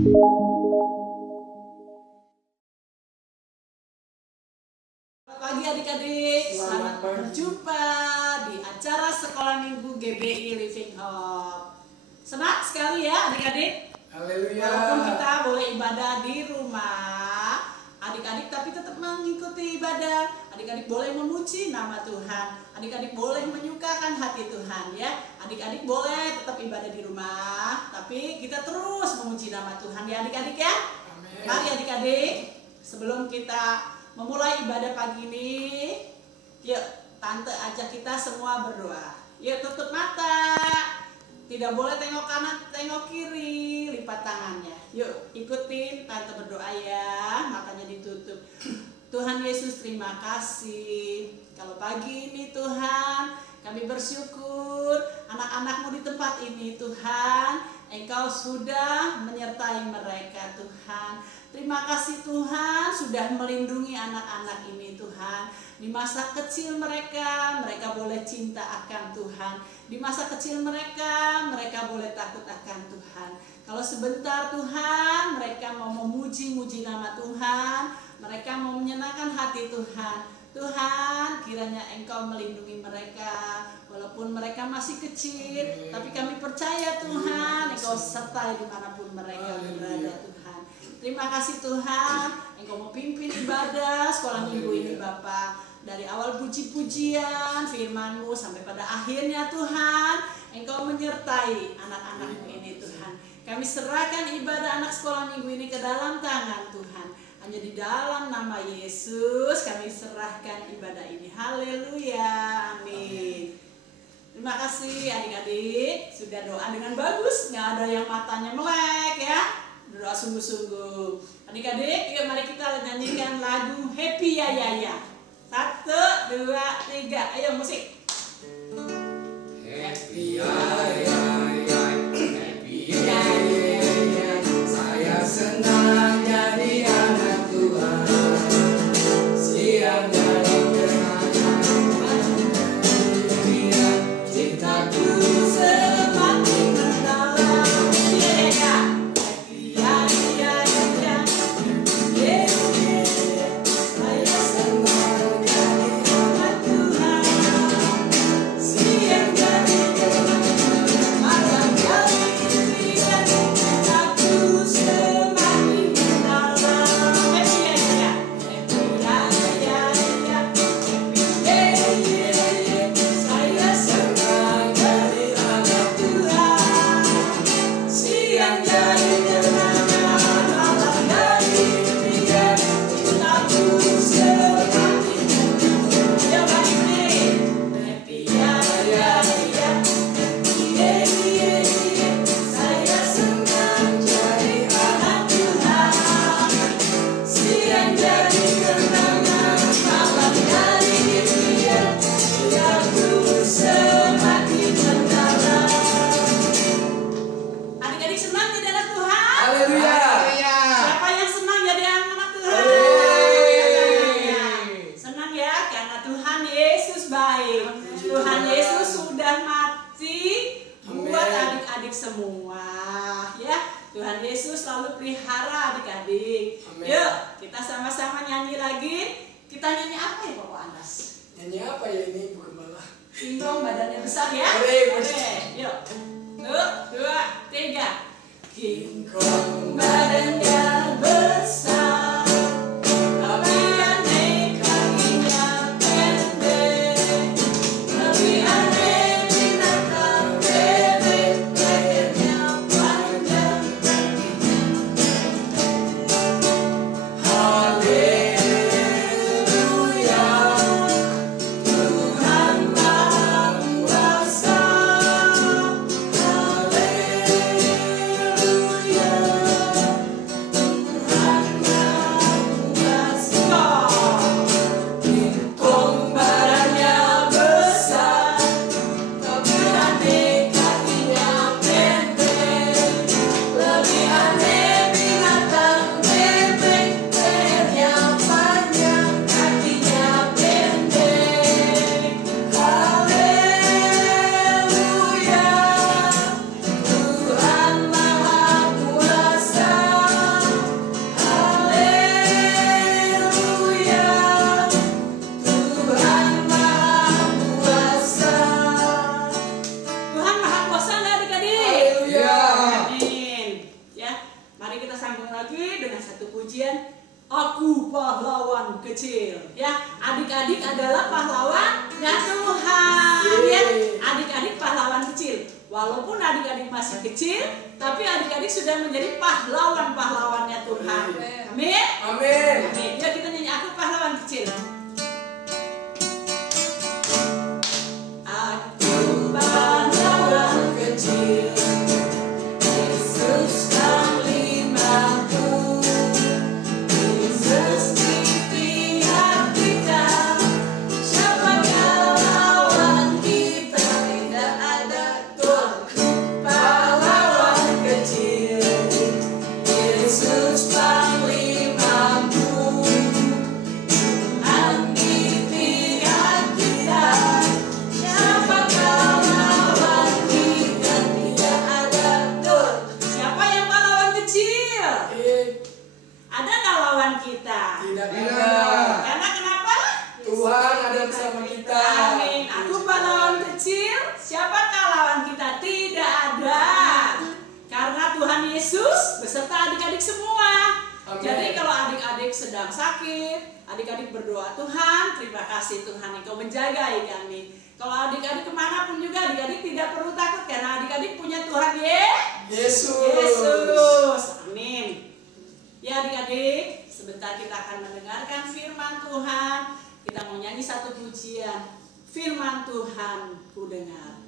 Pagi adik-adik, selamat berjumpa di acara Sekolah Minggu GBI Living Hope. Senang sekali ya adik-adik. Haleluya. Walaupun kita boleh ibadah di rumah, adik-adik tapi tetap mengikuti ibadah. Adik-adik boleh memuji nama Tuhan. Adik-adik boleh menyukakan hati Tuhan ya. Adik-adik boleh tetap ibadah di rumah, tapi kita terus memuji nama Tuhan ya adik-adik ya. Amin. Mari adik-adik, sebelum kita memulai ibadah pagi ini, yuk tante ajak kita semua berdoa. Yuk tutup mata, tidak boleh tengok kanan, tengok kiri, lipat tangannya. Yuk ikutin tante berdoa ya, matanya ditutup. Tuhan Yesus, terima kasih kalau pagi ini Tuhan kami bersyukur anak-anak-Mu di tempat ini Tuhan, Engkau sudah menyertai mereka Tuhan. Terima kasih Tuhan sudah melindungi anak-anak ini Tuhan. Di masa kecil mereka boleh cinta akan Tuhan. Di masa kecil mereka boleh takut akan Tuhan. Kalau sebentar Tuhan mereka mau memuji-muji nama Tuhan, mereka mau menyenangkan hati Tuhan. Tuhan, kiranya Engkau melindungi mereka walaupun mereka masih kecil, tapi kami percaya Tuhan Engkau sertai dimanapun mereka berada Tuhan. Terima kasih Tuhan, Engkau mau pimpin ibadah sekolah minggu ini Bapa. Dari awal puji-pujian firman-Mu sampai pada akhirnya Tuhan, Engkau menyertai anak-anak-Mu ini Tuhan. Kami serahkan ibadah anak sekolah minggu ini ke dalam tangan Tuhan. Hanya di dalam nama Yesus kami serahkan ibadah ini. Haleluya, amin. Terima kasih adik-adik sudah doa dengan bagus, nggak ada yang matanya melek ya. Doa sungguh-sungguh. Adik-adik, yuk mari kita nyanyikan lagu Happy Ya Ya Ya. 1, 2, 3, ayo musik. Happy ya ya ya, happy ya ya ya. Saya senang jadi anak Tuhan. Siang jadi kenangan, cintaku semakin mendalam. Happy ya ya ya. Saya senang jadi anak Tuhan. Siang jadi semua ya. Tuhan Yesus selalu pelihara adik-adik. Amin. Yuk kita sama-sama nyanyi lagi. Kita nyanyi apa ya Bapak Anas? Nyanyi apa ya ini Bu Gembala? Tingkong badannya besar ya. Oke, yuk 1, 2, 3. King Kong badannya besar, tapi aneh kakinya pendek. Lebih aneh binatang bebek, lehernya panjang, Haleluya, Tuhan Maha Kuasa. Haleluya. pujian Aku Pahlawan Kecil. Ya, adik-adik adalah pahlawannya Tuhan. Ya, adik-adik pahlawan kecil. Walaupun adik-adik masih kecil, tapi adik-adik sudah menjadi pahlawan-pahlawannya Tuhan. Amin. Amin. Amin. Ya, kita nyanyi Aku Pahlawan Kecil. Aku pahlawan kecil, Yesus panglima-Ku. Yesus di pihak kita, siapakah lawan kita? Tidak ada Tuhan. Pahlawan kecil, Yesus panglima-Ku. Tuhan di pihak kita, siapakah lawan kita? Tidak ada Tuhan. Siapa yang pahlawan kecil? Ada nggak lawan kita? Tidak Tidak. ada. Karena kenapa? Tuhan ada bersama kita. Amin. Aku pahlawan kecil. Siapakah lawan kita? Tidak ada. Karena Tuhan Yesus beserta adik-adik semua. Amin. Jadi kalau adik-adik sedang sakit, adik-adik berdoa, Tuhan, terima kasih Tuhan Engkau menjagai kami. Kalau adik-adik kemanapun juga, adik-adik tidak perlu takut karena adik-adik punya Tuhan Yesus. Yesus. Amin. Ya adik-adik, sebentar kita akan mendengarkan firman Tuhan. Kita mau nyanyi satu pujian. Firman Tuhan ku dengar.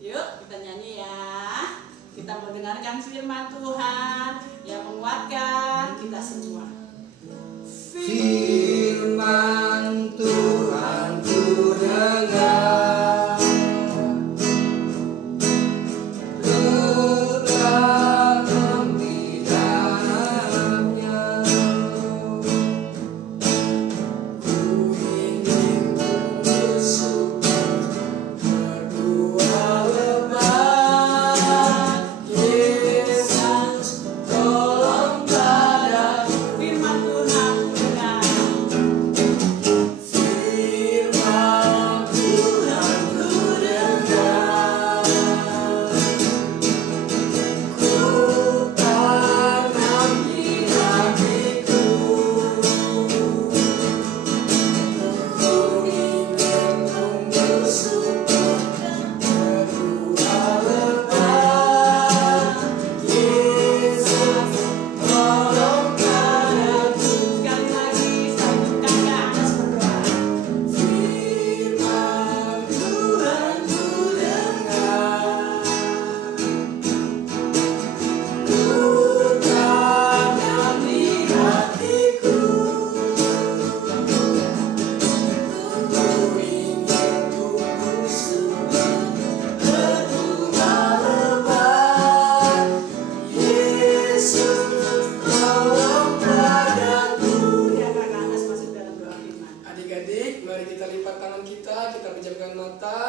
Yuk kita nyanyi ya. Kita mau dengarkan firman Tuhan yang menguatkan kita semua. Firman Tuhan ku dengar, terang di dalamnya. Ku ingin menusuk kedua lebat. Yesus tolong padaku. Firman Tuhan ku dengar. Firman Tuhan ku dengar. Ku tanam di hatiku. Ku ingin menusuk kedua lebat. Yesus tolong padaku. Sekali lagi sambungkan ke atas berdoa. Firman Tuhan ku dengar. Ku tanam di hatiku. Ku ingin tumbuh kedua lebat. Yesus tolong padaku. Ya kakak Anas masuk dalam doa firman. Adik-adik, mari kita lipat tangan kita pejamkan mata,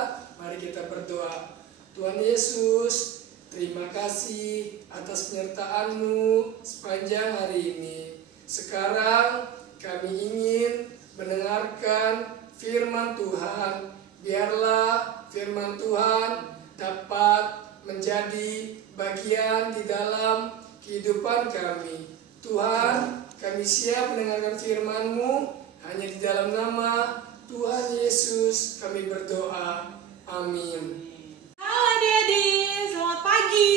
mari kita berdoa. Tuhan Yesus, terima kasih atas penyertaan-Mu sepanjang hari ini. Sekarang kami ingin mendengarkan firman Tuhan. Biarlah firman Tuhan dapat menjadi bagian di dalam kehidupan kami. Tuhan, kami siap mendengarkan firman-Mu. Hanya di dalam nama Tuhan Yesus kami berdoa. Amin. Halo adik-adik, selamat pagi.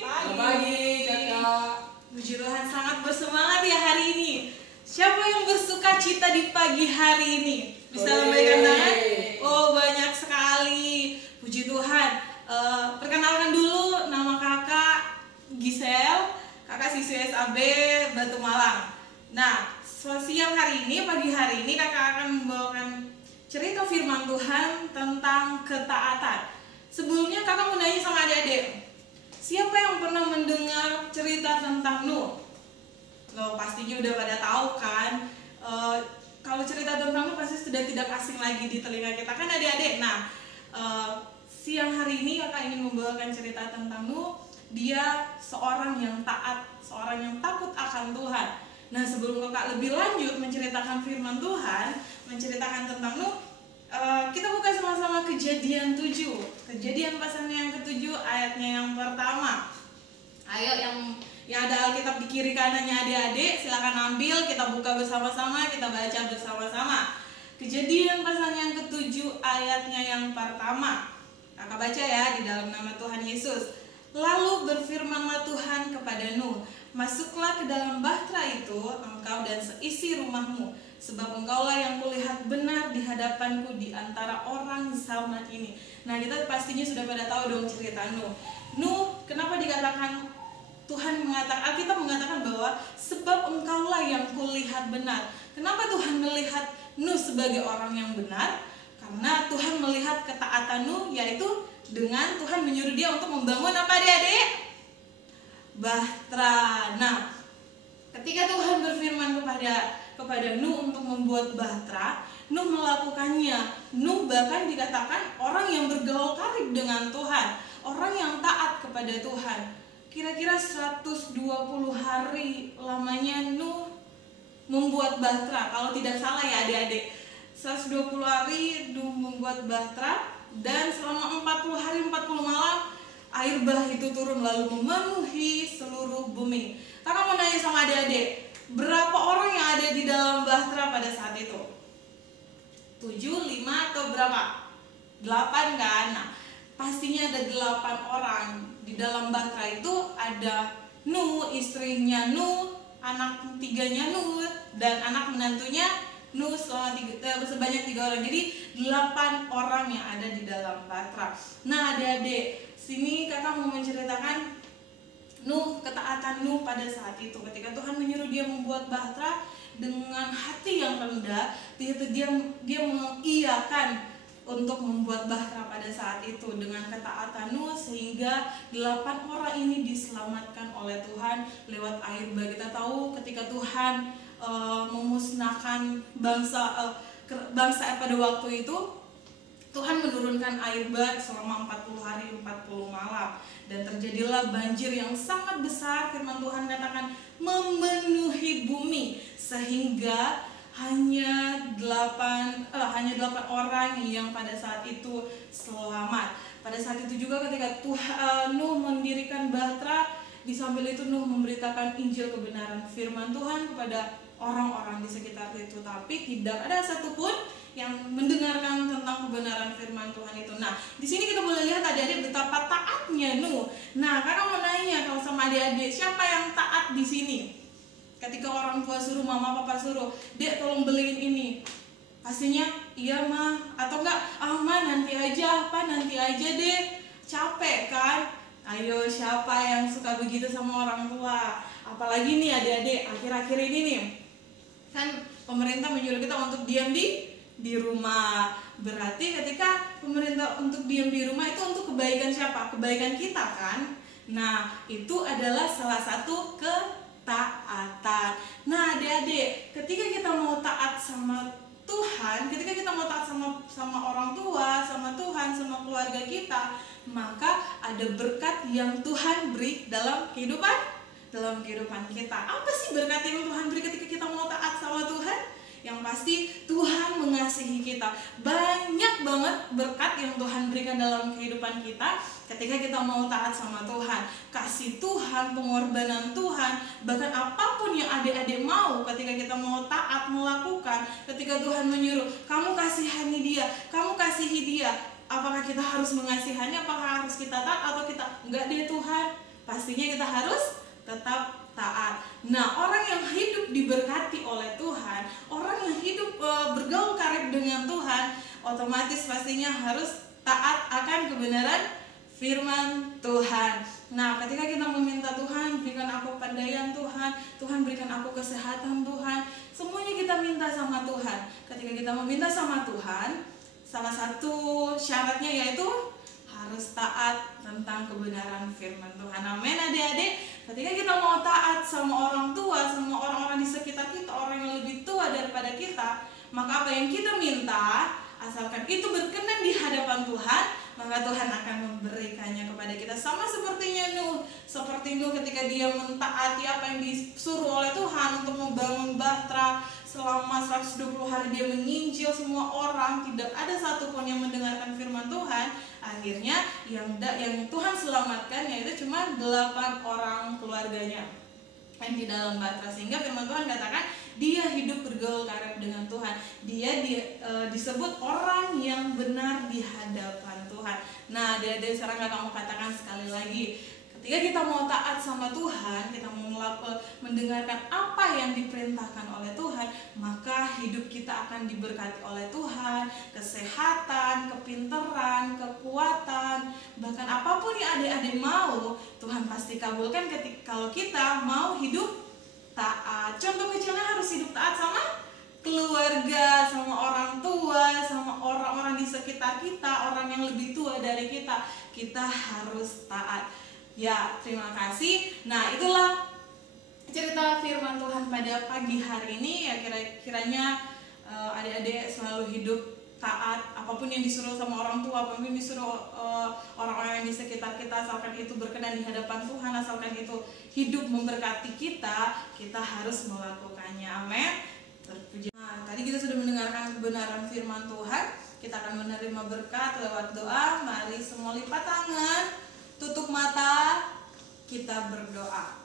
Selamat pagi kakak. Puji Tuhan, sangat bersemangat ya hari ini. Siapa yang bersuka cita di pagi hari ini? Bisa lambaikan tangan? Oh, banyak sekali. Puji Tuhan. Perkenalkan dulu, nama kakak Gisel, kakak siswi SAB Batu Malang. Nah, siang hari ini, pagi hari ini kakak akan membawakan cerita firman Tuhan tentang ketaatan. Sebelumnya kakak mau nanya sama adik-adik, siapa yang pernah mendengar cerita tentang Nuh? Loh, pastinya udah pada tahu kan. Kalau cerita tentang Nuh pasti sudah tidak asing lagi di telinga kita kan adik-adik. Nah, siang hari ini kakak ingin membawakan cerita tentang Nuh. Dia seorang yang taat, seorang yang takut akan Tuhan. Nah, sebelum kakak lebih lanjut menceritakan firman Tuhan, menceritakan tentang Nuh, kita buka sama-sama Kejadian 7. Kejadian pasalnya yang ke-7, ayatnya yang pertama. Ayo Yang ada Alkitab di kiri kanannya adik-adik, silakan ambil, kita buka bersama-sama, kita baca bersama-sama. Kejadian pasal yang ke-7 ayatnya yang pertama. Kakak baca ya di dalam nama Tuhan Yesus. Lalu berfirmanlah Tuhan kepada Nuh, masuklah ke dalam bahtera itu, engkau dan seisi rumahmu, sebab engkaulah yang kulihat benar di hadapanku di antara orang zaman ini. Nah, kita pastinya sudah pada tahu dong cerita Nuh. Nuh, kenapa dikatakan Tuhan mengatakan, Alkitab mengatakan bahwa sebab engkaulah yang kulihat benar. Kenapa Tuhan melihat Nuh sebagai orang yang benar? Karena Tuhan melihat ketaatan Nuh, yaitu dengan Tuhan menyuruh dia untuk membangun apa adik-adik? Bahtera. Nah, ketika Tuhan berfirman kepada Nuh untuk membuat bahtera, Nuh melakukannya. Nuh bahkan dikatakan orang yang bergaul karib dengan Tuhan, orang yang taat kepada Tuhan. Kira-kira 120 hari lamanya Nuh membuat bahtera, kalau tidak salah ya adik-adik. 120 hari Nuh membuat bahtera, dan selama 40 hari 40 malam air bah itu turun lalu memenuhi seluruh bumi. Kakak mau nanya sama adik-adik, berapa orang yang ada di dalam bahtera pada saat itu? 7, 5 atau berapa? 8 kan? Nah, pastinya ada 8 orang. Di dalam bahtera itu ada Nuh, istrinya Nuh, anak 3-nya Nuh, dan anak menantunya Nuh sebanyak 3 orang. Jadi 8 orang yang ada di dalam bahtera. Nah adik-adik, sini kakak mau menceritakan Nuh, ketaatan Nuh pada saat itu. Ketika Tuhan menyuruh dia membuat bahtera, dengan hati yang rendah, dia mengiyakan untuk membuat bahtera pada saat itu dengan ketaatan Nuh, sehingga 8 orang ini diselamatkan oleh Tuhan lewat air bah. Kita tahu ketika Tuhan memusnahkan bangsa pada waktu itu, Tuhan menurunkan air bah selama 40 hari 40 malam, dan terjadilah banjir yang sangat besar. Firman Tuhan katakan memenuhi bumi, sehingga hanya 8 orang yang pada saat itu selamat. Pada saat itu juga ketika Nuh mendirikan bahtera, di samping itu Nuh memberitakan Injil kebenaran firman Tuhan kepada orang-orang di sekitar itu, tapi tidak ada satupun yang mendengarkan tentang kebenaran firman Tuhan itu. Nah, di sini kita boleh lihat adik-adik betapa taatnya Nuh. Nah, kakak mau nanya kalau sama adik-adik, siapa yang taat di sini? Ketika orang tua suruh, mama papa suruh, Dek tolong beliin ini, pastinya iya mah, atau enggak, ah mah nanti aja, apa nanti aja deh, capek kan? Ayo, siapa yang suka begitu sama orang tua? Apalagi nih adik-adik, akhir-akhir ini nih, kan pemerintah menyuruh kita untuk diam di rumah. Berarti ketika pemerintah untuk diam di rumah itu untuk kebaikan siapa? Kebaikan kita kan? Nah, itu adalah salah satu ketaatan. Nah adik-adik, ketika kita mau taat sama Tuhan, ketika kita mau taat sama orang tua, sama Tuhan, sama keluarga kita, maka ada berkat yang Tuhan beri dalam kehidupan kita. Apa sih berkat yang Tuhan beri ketika kita mau taat sama Tuhan? Yang pasti Tuhan mengasihi kita. Banyak banget berkat yang Tuhan berikan dalam kehidupan kita ketika kita mau taat sama Tuhan. Kasih Tuhan, pengorbanan Tuhan, bahkan apapun yang adik-adik mau ketika kita mau taat melakukan, ketika Tuhan menyuruh, kamu kasihani dia, kamu kasihi dia, apakah kita harus mengasihani, apakah harus kita taat atau kita enggak deh Tuhan? Pastinya kita harus tetap taat. Nah, orang yang hidup diberkati oleh Tuhan, orang yang hidup bergaul karib dengan Tuhan, otomatis pastinya harus taat akan kebenaran firman Tuhan. Nah, ketika kita meminta Tuhan, berikan aku kepandaian Tuhan, Tuhan berikan aku kesehatan Tuhan, semuanya kita minta sama Tuhan. Ketika kita meminta sama Tuhan, salah satu syaratnya yaitu harus taat tentang kebenaran firman Tuhan. Amin adik-adik. Ketika kita mau taat sama orang tua, sama orang-orang di sekitar kita, orang yang lebih tua daripada kita, maka apa yang kita minta, asalkan itu berkenan di hadapan Tuhan, maka Tuhan akan memberikannya kepada kita. Sama sepertinya Nuh, seperti Nuh ketika dia mentaati apa yang disuruh oleh Tuhan untuk membangun bahtera, selama 120 hari dia menginjil semua orang, tidak ada satupun yang mendengarkan firman Tuhan. Akhirnya yang Tuhan selamatkan yaitu cuma bersama 8 orang keluarganya yang di dalam batra, sehingga firman Tuhan katakan dia hidup bergaul karib dengan Tuhan. Dia disebut orang yang benar di hadapan Tuhan. Nah, adik-adik, sekarang kakak mau katakan sekali lagi, ketika kita mau taat sama Tuhan, kita mau mendengarkan apa yang diperintahkan oleh Tuhan, maka hidup kita akan diberkati oleh Tuhan, kesehatan, kepintaran, kekuatan, bahkan apapun yang adik-adik mau, Tuhan pasti kabulkan kalau kita mau hidup taat. Contoh kecilnya harus hidup taat sama keluarga, sama orang tua, sama orang-orang di sekitar kita, orang yang lebih tua dari kita. Kita harus taat. Ya, terima kasih. Nah, itulah cerita firman Tuhan pada pagi hari ini. Ya, kiranya adik-adik selalu hidup taat, apapun yang disuruh sama orang tua, apapun yang disuruh orang-orang yang di sekitar kita, asalkan itu berkenan di hadapan Tuhan, asalkan itu hidup memberkati kita harus melakukannya. Amin. Nah, tadi kita sudah mendengarkan kebenaran firman Tuhan. Kita akan menerima berkat lewat doa. Mari semua lipat tangan, tutup mata, kita berdoa.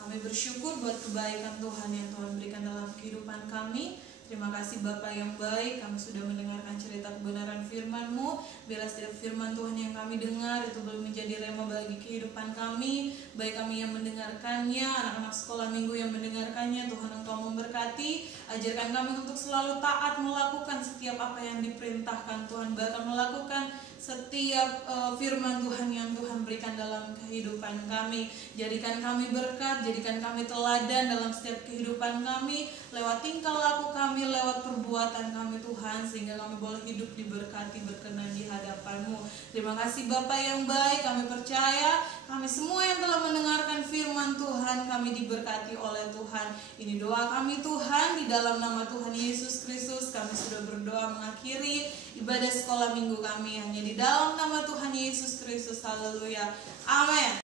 Kami bersyukur buat kebaikan Tuhan yang Tuhan berikan dalam kehidupan kami. Terima kasih Bapa yang baik, kami sudah mendengarkan cerita kebenaran firman-Mu. Biarlah setiap firman Tuhan yang kami dengar itu boleh menjadi rema bagi kehidupan kami, baik kami yang mendengarkannya, anak-anak sekolah minggu yang mendengarkannya. Tuhan Engkau memberkati, ajarkan kami untuk selalu taat melakukan setiap apa yang diperintahkan Tuhan, bahkan melakukan setiap firman Tuhan yang Tuhan berikan dalam kehidupan kami. Jadikan kami berkat, jadikan kami teladan dalam setiap kehidupan kami, lewat tingkah laku kami, lewat perbuatan kami Tuhan, sehingga kami boleh hidup diberkati, berkenan di hadapan-Mu. Terima kasih Bapa yang baik, kami percaya kami semua yang telah mendengarkan firman Tuhan, kami diberkati oleh Tuhan. Ini doa kami Tuhan, di dalam nama Tuhan Yesus Kristus kami sudah berdoa mengakhiri ibadah sekolah minggu kami, hanya di dalam nama Tuhan Yesus Kristus. Haleluya. Amin.